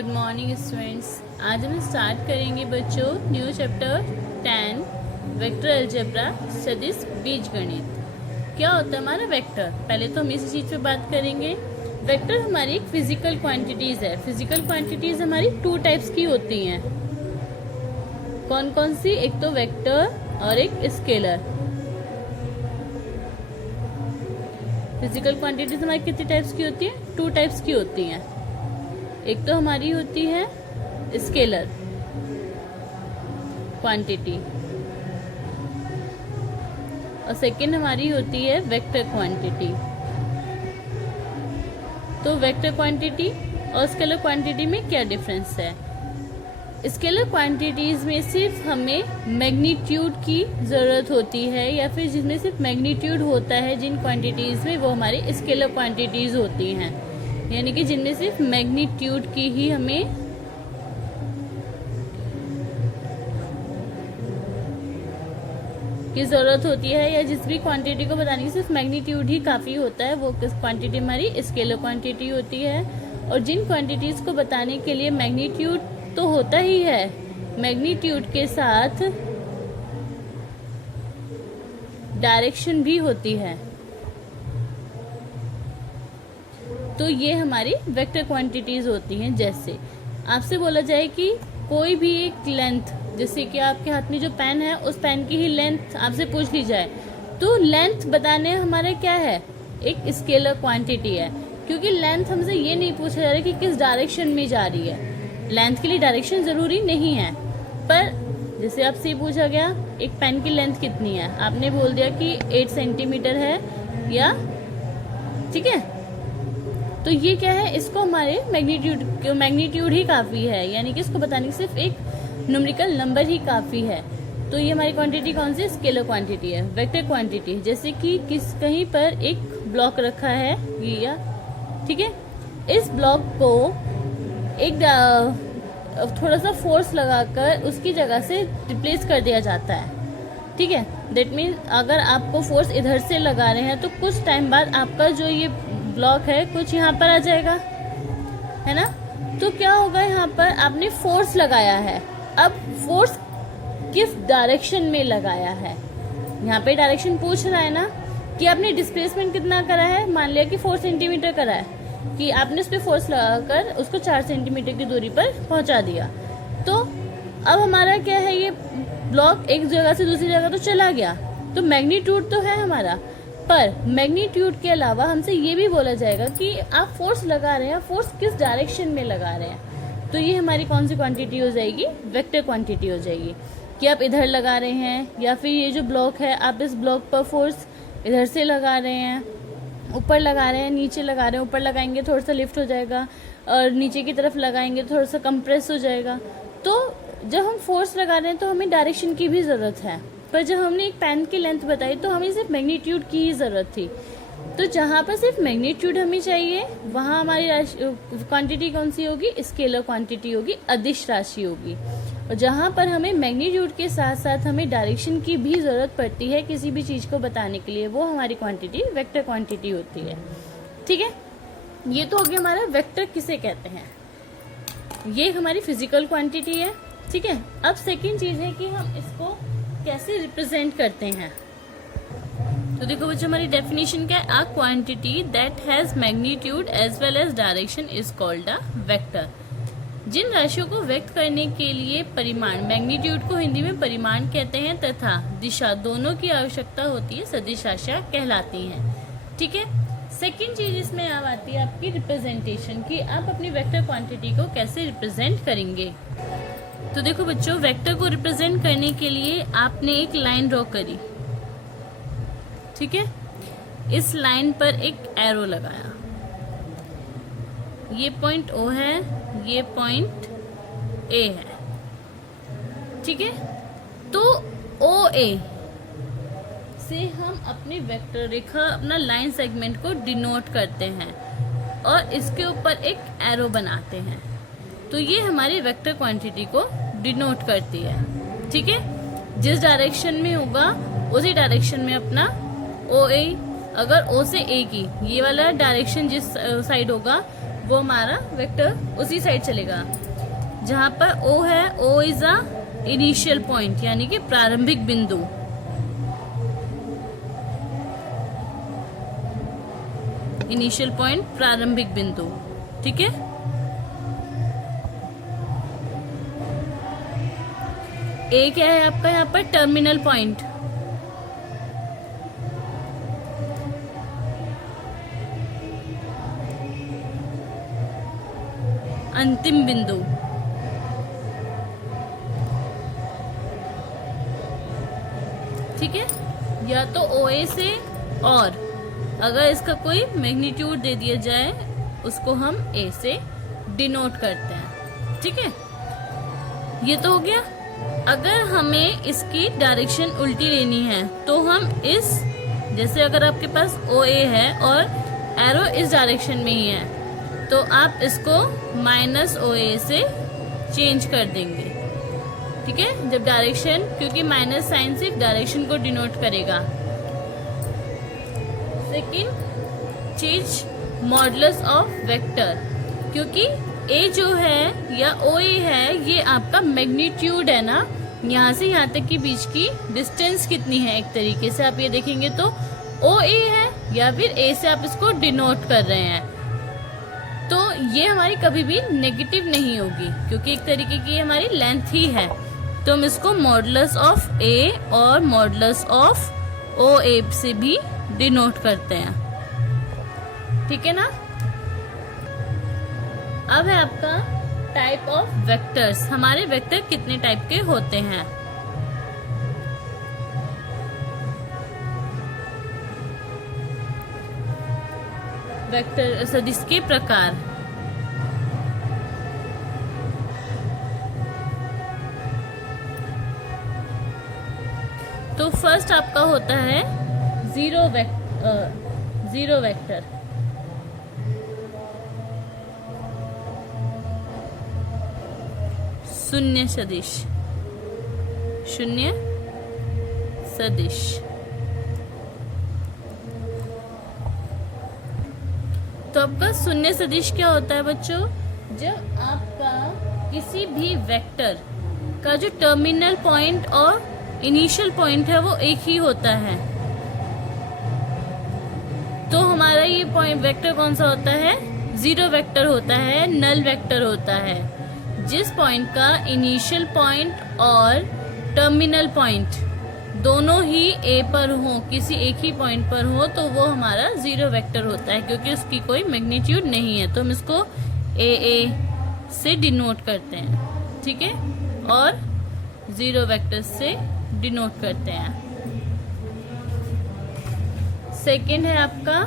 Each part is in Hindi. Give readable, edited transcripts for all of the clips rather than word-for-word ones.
Good morning students. आज हम स्टार्ट करेंगे बच्चों न्यू चैप्टर 10 वेक्टर अलजेब्रा सदिश बीजगणित। क्या होता है हमारा वेक्टर? पहले तो हम इसी चीज पे बात करेंगे। वेक्टर हमारी एक फिजिकल क्वांटिटीज है। फिजिकल क्वांटिटीज हमारी 2 टाइप्स की होती हैं। कौन कौन सी? एक तो वेक्टर और एक स्केलर। फिजिकल क्वांटिटीज हमारी कितनी टाइप्स की होती है? 2 टाइप्स की होती हैं। एक तो हमारी होती है स्केलर क्वांटिटी और सेकेंड हमारी होती है वेक्टर क्वांटिटी। तो वेक्टर क्वांटिटी और स्केलर क्वांटिटी में क्या डिफरेंस है? स्केलर क्वांटिटीज में सिर्फ हमें मैग्नीट्यूड की जरूरत होती है, या फिर जिसमें सिर्फ मैग्नीट्यूड होता है जिन क्वांटिटीज में, वो हमारी स्केलर क्वांटिटीज होती हैं। यानी कि जिनमें सिर्फ मैग्नीट्यूड की ही हमें की जरूरत होती है, या जिस भी क्वांटिटी को बताने की सिर्फ मैग्नीट्यूड ही काफी होता है, वो क्वांटिटी हमारी स्केलर क्वांटिटी होती है। और जिन क्वांटिटीज को बताने के लिए मैग्नीट्यूड तो होता ही है, मैग्नीट्यूड के साथ डायरेक्शन भी होती है, तो ये हमारी वेक्टर क्वांटिटीज होती हैं। जैसे आपसे बोला जाए कि कोई भी एक लेंथ, जैसे कि आपके हाथ में जो पेन है उस पेन की ही लेंथ आपसे पूछ ली जाए, तो लेंथ बताने हमारा क्या है? एक स्केलर क्वांटिटी है। क्योंकि लेंथ हमसे ये नहीं पूछा जा रहा कि किस डायरेक्शन में जा रही है। लेंथ के लिए डायरेक्शन जरूरी नहीं है, पर जैसे आपसे पूछा गया एक पेन की लेंथ कितनी है, आपने बोल दिया कि 8 सेंटीमीटर है, या ठीक है, तो ये क्या है? इसको हमारे मैग्नीट्यूड ही काफी है, यानी कि इसको बताने की सिर्फ एक न्यूमेरिकल नंबर ही काफी है। तो ये हमारी क्वांटिटी कौन सी? स्केलर क्वांटिटी है, वेक्टर क्वांटिटी। जैसे कि कहीं पर एक ब्लॉक रखा है या ठीक है, इस ब्लॉक को एक थोड़ा सा फोर्स लगाकर उसकी जगह से रिप्लेस कर दिया जाता है। ठीक है, दैट मीन अगर आपको फोर्स इधर से लगा रहे हैं तो कुछ टाइम बाद आपका जो ये ब्लॉक है कुछ यहाँ पर आ जाएगा, है ना? तो क्या होगा? यहाँ पर आपने फोर्स लगाया है। अब फोर्स किस डायरेक्शन में लगाया है? यहाँ पे डायरेक्शन पूछ रहा है ना, कि आपने डिस्प्लेसमेंट कितना करा है। मान लिया कि 4 सेंटीमीटर करा है, कि आपने उस पर फोर्स लगाकर उसको 4 सेंटीमीटर की दूरी पर पहुंचा दिया। तो अब हमारा क्या है? ये ब्लॉक एक जगह से दूसरी जगह तो चला गया, तो मैग्नीट्यूड तो है हमारा, पर मैग्नीट्यूड के अलावा हमसे ये भी बोला जाएगा कि आप फोर्स लगा रहे हैं, फोर्स किस डायरेक्शन में लगा रहे हैं। तो ये हमारी कौन सी क्वांटिटी हो जाएगी? वेक्टर क्वांटिटी हो जाएगी। कि आप इधर लगा रहे हैं, या फिर ये जो ब्लॉक है आप इस ब्लॉक पर फोर्स इधर से लगा रहे हैं, ऊपर लगा रहे हैं, नीचे लगा रहे हैं। ऊपर लगाएंगे थोड़ा सा लिफ्ट हो जाएगा, और नीचे की तरफ लगाएंगे थोड़ा सा कंप्रेस हो जाएगा। तो जब हम फोर्स लगा रहे हैं तो हमें डायरेक्शन की भी जरूरत है, पर जब हमने एक पेन की लेंथ बताई तो हमें सिर्फ मैग्नीट्यूड की ही जरूरत थी। तो जहाँ पर सिर्फ मैग्नीट्यूड हमें चाहिए, वहाँ हमारी क्वांटिटी कौन सी होगी? स्केलर क्वांटिटी होगी, अदिश राशि होगी। और जहाँ पर हमें मैग्नीट्यूड के साथ साथ हमें डायरेक्शन की भी जरूरत पड़ती है किसी भी चीज को बताने के लिए, वो हमारी क्वांटिटी वेक्टर क्वांटिटी होती है। ठीक है, ये तो हो गया हमारा वेक्टर किसे कहते हैं। ये हमारी फिजिकल क्वांटिटी है। ठीक है, अब सेकेंड चीज है कि हम इसको कैसे रिप्रेजेंट करते हैं। तो देखो बच्चों, हमारी डेफिनेशन क्या है? A quantity that has magnitude as well as direction is called a vector. जिन राशियों को व्यक्त करने के लिए परिमाण, मैग्नीट्यूड को हिंदी में परिमाण कहते हैं, तथा दिशा दोनों की आवश्यकता होती है, सदिश राशियां कहलाती हैं। ठीक है, सेकेंड चीज इसमें अब आती है आपकी रिप्रेजेंटेशन, कि आप अपनी वेक्टर क्वांटिटी को कैसे रिप्रेजेंट करेंगे। तो देखो बच्चों, वेक्टर को रिप्रेजेंट करने के लिए आपने एक लाइन ड्रॉ करी। ठीक है, इस लाइन पर एक एरो लगाया, ये पॉइंट O है, ये पॉइंट A है। ठीक है, तो OA से हम अपनी वेक्टर रेखा, अपना लाइन सेगमेंट को डिनोट करते हैं और इसके ऊपर एक एरो बनाते हैं। तो ये हमारी वेक्टर क्वांटिटी को डिनोट करती है। ठीक है, जिस डायरेक्शन में होगा उसी डायरेक्शन में अपना OA, अगर O से A की ये वाला डायरेक्शन जिस साइड होगा वो हमारा वेक्टर उसी साइड चलेगा। जहां पर O है, O is a initial point यानी कि प्रारंभिक बिंदु। इनिशियल पॉइंट प्रारंभिक बिंदु, ठीक है। A क्या है आपका यहाँ पर? Terminal point. अंतिम बिंदु। ठीक है, या तो OA से, और अगर इसका कोई मैग्नीट्यूड दे दिया जाए उसको हम A से डिनोट करते हैं। ठीक है, ये तो हो गया। अगर हमें इसकी डायरेक्शन उल्टी लेनी है तो हम इस, जैसे अगर आपके पास OA है और एरो इस डायरेक्शन में ही है तो आप इसको -OA से चेंज कर देंगे। ठीक है, जब डायरेक्शन, क्योंकि माइनस साइन सिर्फ डायरेक्शन को डिनोट करेगा। सेकंड चीज, मॉडुलस ऑफ वेक्टर, क्योंकि A जो है या OA है ये आपका मैग्नीट्यूड है ना, यहाँ से यहाँ तक के बीच की डिस्टेंस कितनी है, एक तरीके से आप ये देखेंगे तो OA है या फिर A से आप इसको डिनोट कर रहे हैं, तो ये हमारी कभी भी नेगेटिव नहीं होगी क्योंकि एक तरीके की हमारी लेंथ ही है। तो हम इसको मॉडुलस ऑफ A और मॉडुलस ऑफ OA से भी डिनोट करते हैं। ठीक है ना। अब है आपका टाइप ऑफ वेक्टर्स। हमारे वेक्टर कितने टाइप के होते हैं? वेक्टर सदिश के प्रकार। तो फर्स्ट आपका होता है जीरो वेक्टर। शून्य सदिश। शून्य सदिश। तो आपका शून्य सदिश क्या होता है बच्चों? जब आपका किसी भी वेक्टर का जो टर्मिनल पॉइंट और इनिशियल पॉइंट है वो एक ही होता है, तो हमारा ये पॉइंट वेक्टर कौन सा होता है? जीरो वेक्टर होता है, नल वेक्टर होता है। जिस पॉइंट का इनिशियल पॉइंट और टर्मिनल पॉइंट दोनों ही A पर हो, किसी एक ही पॉइंट पर हो, तो वो हमारा जीरो वेक्टर होता है क्योंकि उसकी कोई मैग्नीट्यूड नहीं है, तो हम इसको AA से डिनोट करते हैं। ठीक है, और जीरो वेक्टर से डिनोट करते हैं। सेकेंड है आपका,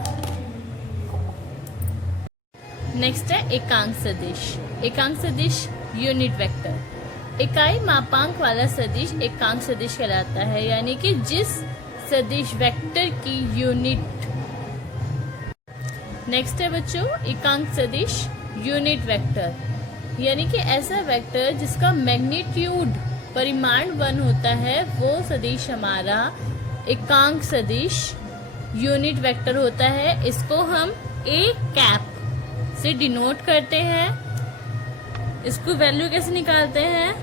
नेक्स्ट है एकांक सदिश। एकांक सदिश यूनिट वेक्टर। इकाई मापांक वाला सदिश एकांक सदिश कहलाता है, यानी कि जिस सदिश वेक्टर की यूनिट। नेक्स्ट है बच्चों एकांक सदिश यूनिट वेक्टर, यानी कि ऐसा वेक्टर जिसका मैग्नीट्यूड परिमाण 1 होता है, वो सदिश हमारा एकांक सदिश यूनिट वेक्टर होता है। इसको हम A कैप से डिनोट करते हैं। इसको वैल्यू कैसे निकालते हैं?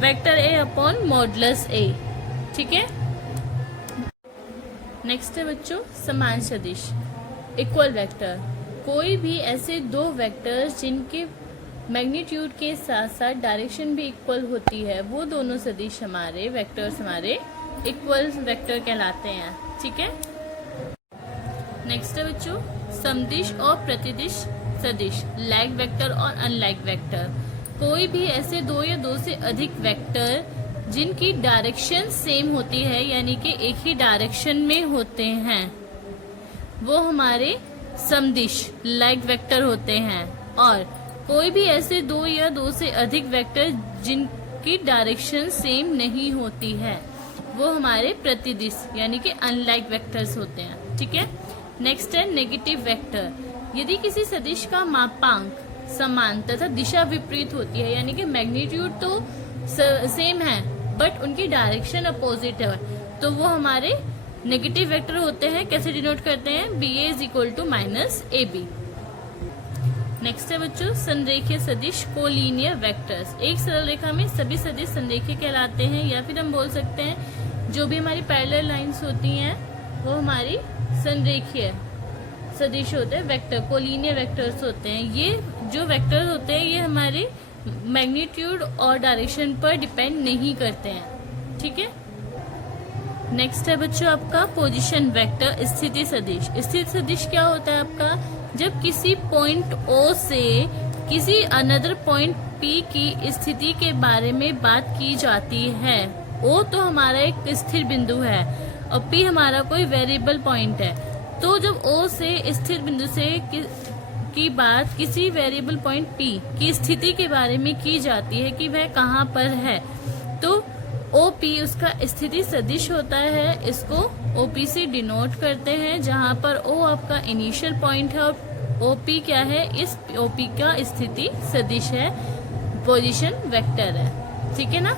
Vector A upon modulus A। ठीक है। नेक्स्ट है बच्चों समान सदिश, इक्वल वेक्टर। कोई भी ऐसे दो वेक्टर जिनके मैग्नीट्यूड के साथ साथ डायरेक्शन भी इक्वल होती है, वो दोनों सदिश हमारे वेक्टर्स हमारे इक्वल वेक्टर कहलाते हैं। ठीक है। नेक्स्ट है बच्चों समदिश और प्रतिदिश सदिश, लाइक वेक्टर और अनलाइक वेक्टर। कोई भी ऐसे दो या दो से अधिक वेक्टर जिनकी डायरेक्शन सेम होती है, यानी कि एक ही डायरेक्शन में होते हैं, वो हमारे समदिश लाइक वेक्टर होते हैं। और कोई भी ऐसे दो या दो से अधिक वेक्टर जिनकी डायरेक्शन सेम नहीं होती है, वो हमारे प्रतिदिश यानी कि अनलाइक वेक्टर्स होते हैं। ठीक है। नेक्स्ट है नेगेटिव वेक्टर। यदि किसी सदिश का मापांक समान तथा दिशा विपरीत होती है, यानी कि मैग्नीट्यूड तो सेम है बट उनकी डायरेक्शन अपोजिट है, तो वो हमारे नेगेटिव वेक्टर होते हैं। कैसे डिनोट करते हैं? BA = -AB। नेक्स्ट है बच्चों संरेखीय सदिश कोलिनियर वेक्टर्स। एक सरल रेखा में सभी सदिश संरेखीय कहलाते हैं, या फिर हम बोल सकते हैं जो भी हमारी पैरेलल लाइंस होती हैं वो हमारी संरेखीय सदिश होते हैं, वेक्टर कोलिनियर वेक्टर्स होते हैं। ये जो वेक्टर्स होते हैं ये हमारे मैग्नीट्यूड और डायरेक्शन पर डिपेंड नहीं करते हैं, ठीक है। नेक्स्ट है बच्चों आपका पोजीशन वेक्टर स्थिति सदिश। स्थिति सदिश क्या होता है आपका, जब किसी पॉइंट O से किसी अनदर पॉइंट P की स्थिति के बारे में बात की जाती है। O तो हमारा एक स्थिर बिंदु है और P हमारा कोई वेरिएबल पॉइंट है। तो जब O से स्थिर बिंदु से की बात किसी वेरिएबल पॉइंट P की स्थिति के बारे में की जाती है कि वह कहाँ पर है, तो OP उसका स्थिति सदिश होता है। इसको OP से डिनोट करते हैं, जहां पर O आपका इनिशियल पॉइंट है और OP क्या है, इस OP का स्थिति सदिश है, पोजीशन वेक्टर है, ठीक है ना।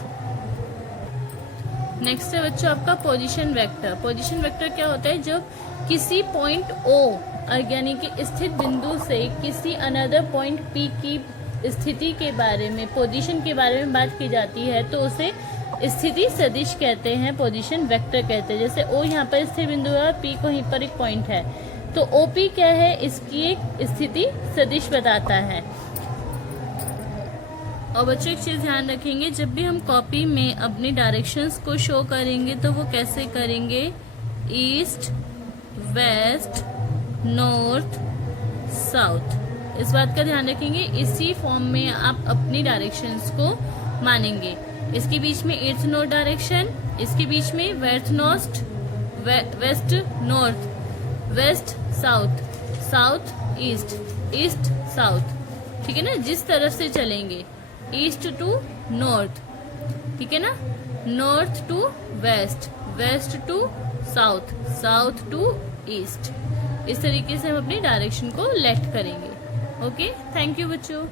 नेक्स्ट है बच्चों आपका पोजीशन वेक्टर। पोजीशन वेक्टर क्या होता है, जब किसी पॉइंट O यानी कि स्थित बिंदु से किसी अनदर पॉइंट P की स्थिति के बारे में, पोजीशन के बारे में बात की जाती है तो उसे स्थिति सदिश कहते हैं, पोजीशन वेक्टर कहते हैं। जैसे O यहाँ पर स्थिर बिंदु है और P कहीं पर एक पॉइंट है, तो OP क्या है, इसकी एक स्थिति सदिश बताता है। और बच्चों एक चीज ध्यान रखेंगे, जब भी हम कॉपी में अपनी डायरेक्शंस को शो करेंगे तो वो कैसे करेंगे, ईस्ट, वेस्ट, नॉर्थ, साउथ, इस बात का ध्यान रखेंगे। इसी फॉर्म में आप अपनी डायरेक्शंस को मानेंगे। इसके बीच में ईस्ट नॉर्थ डायरेक्शन, इसके बीच में west north, west north, west south, south east, east south, ठीक है ना। जिस तरफ से चलेंगे, ईस्ट टू नॉर्थ, ठीक है ना, north to west, west to south, south to east, इस तरीके से हम अपनी डायरेक्शन को लेफ्ट करेंगे। ओके, थैंक यू बच्चों।